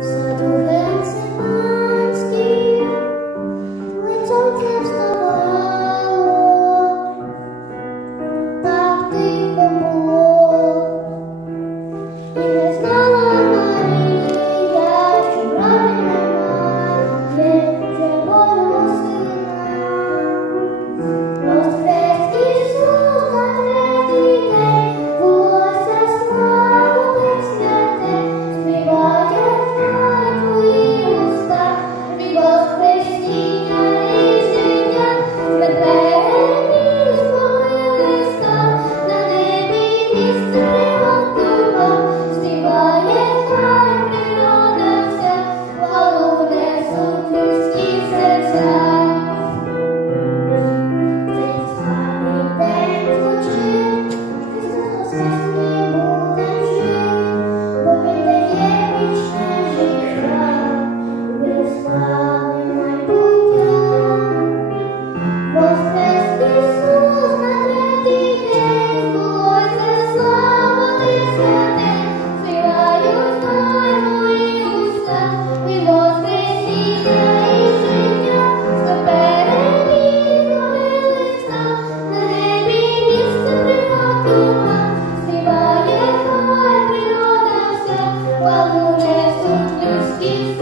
Саду Гециманський, лицонцем вставало, так тихо було, і не знала Марія, що брати немає червоного сина. Воскрес Ісус на третій день, волосся славу святе, співає твої уста, від воскресіння і життя, переніс твої листа, на небі місце приготував, співає хай природа вся, хвалу несуть людські серця. Цей славний день звучить, Христос воскресний будем жить, бо Він дає вічне життя, Він слави майбуття. Воскрес Ісус на третій день, збулося слава Тих святих, співають хай мої уста, від воскресіння і життя, що переніс твої листа, на небі місце приготував, співає хай природа вся, хвалу несуть людські